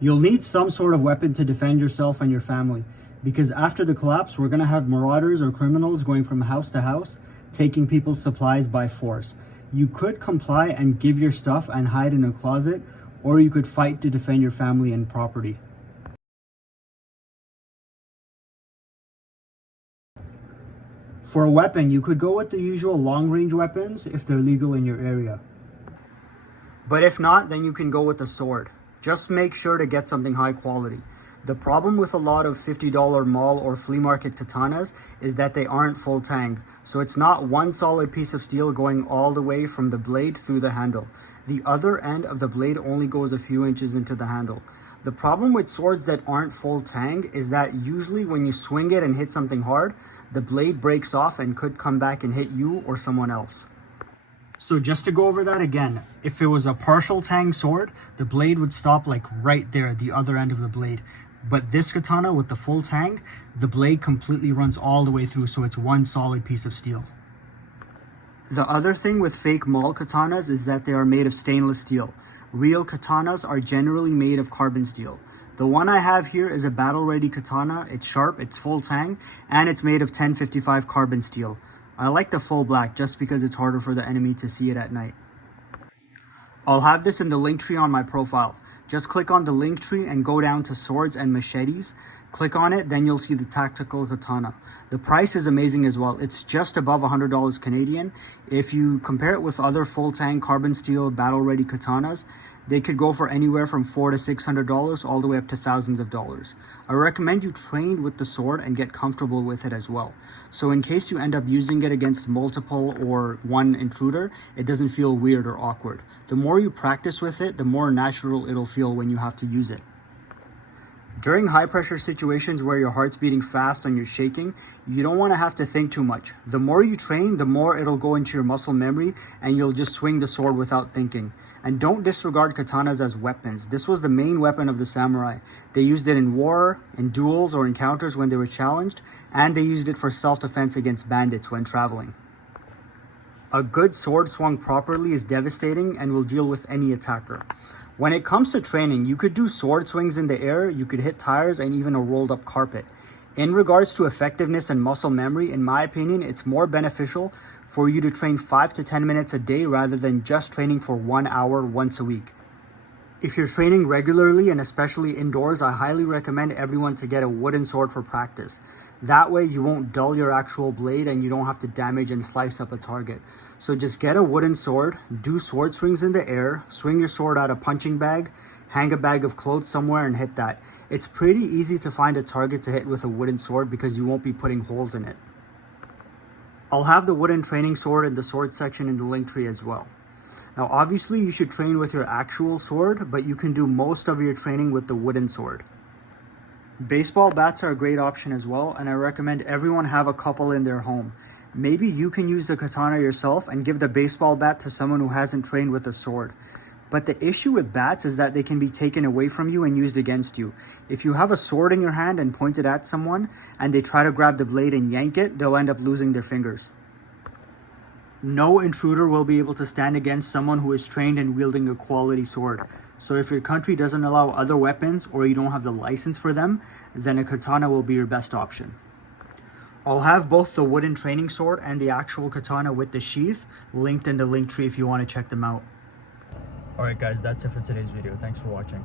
You'll need some sort of weapon to defend yourself and your family, because after the collapse, we're going to have marauders or criminals going from house to house, taking people's supplies by force. You could comply and give your stuff and hide in a closet, or you could fight to defend your family and property. For a weapon, you could go with the usual long-range weapons if they're legal in your area. But if not, then you can go with a sword. Just make sure to get something high quality. The problem with a lot of $50 mall or flea market katanas is that they aren't full tang. So it's not one solid piece of steel going all the way from the blade through the handle. The other end of the blade only goes a few inches into the handle. The problem with swords that aren't full tang is that usually when you swing it and hit something hard, the blade breaks off and could come back and hit you or someone else. So just to go over that again, if it was a partial tang sword, the blade would stop like right there at the other end of the blade. But this katana with the full tang, the blade completely runs all the way through, so it's one solid piece of steel. The other thing with fake mall katanas is that they are made of stainless steel. Real katanas are generally made of carbon steel. The one I have here is a battle-ready katana. It's sharp, it's full tang, and it's made of 1055 carbon steel. I like the full black just because it's harder for the enemy to see it at night. I'll have this in the link tree on my profile. Just click on the link tree and go down to swords and machetes. Click on it, then you'll see the tactical katana. The price is amazing as well. It's just above $100 Canadian. If you compare it with other full tang carbon steel battle ready katanas, they could go for anywhere from $400 to $600 all the way up to thousands of dollars. I recommend you train with the sword and get comfortable with it as well. So in case you end up using it against multiple or one intruder, it doesn't feel weird or awkward. The more you practice with it, the more natural it'll feel when you have to use it. During high pressure situations where your heart's beating fast and you're shaking, you don't want to have to think too much. The more you train, the more it'll go into your muscle memory and you'll just swing the sword without thinking. And don't disregard katanas as weapons. This was the main weapon of the samurai. They used it in war, in duels or encounters when they were challenged, and they used it for self-defense against bandits when traveling. A good sword swung properly is devastating and will deal with any attacker. When it comes to training, you could do sword swings in the air, you could hit tires, and even a rolled up carpet. In regards to effectiveness and muscle memory, in my opinion, it's more beneficial for you to train 5 to 10 minutes a day rather than just training for 1 hour once a week. If you're training regularly and especially indoors, I highly recommend everyone to get a wooden sword for practice. That way you won't dull your actual blade and you don't have to damage and slice up a target. So just get a wooden sword, do sword swings in the air, swing your sword out a punching bag, hang a bag of clothes somewhere and hit that. It's pretty easy to find a target to hit with a wooden sword because you won't be putting holes in it. I'll have the wooden training sword in the sword section in the link tree as well. Now obviously you should train with your actual sword, but you can do most of your training with the wooden sword. Baseball bats are a great option as well, and I recommend everyone have a couple in their home. Maybe you can use the katana yourself and give the baseball bat to someone who hasn't trained with a sword. But the issue with bats is that they can be taken away from you and used against you. If you have a sword in your hand and point it at someone and they try to grab the blade and yank it, they'll end up losing their fingers. No intruder will be able to stand against someone who is trained in wielding a quality sword. So if your country doesn't allow other weapons or you don't have the license for them, then a katana will be your best option. I'll have both the wooden training sword and the actual katana with the sheath linked in the link tree if you want to check them out. Alright guys, that's it for today's video. Thanks for watching.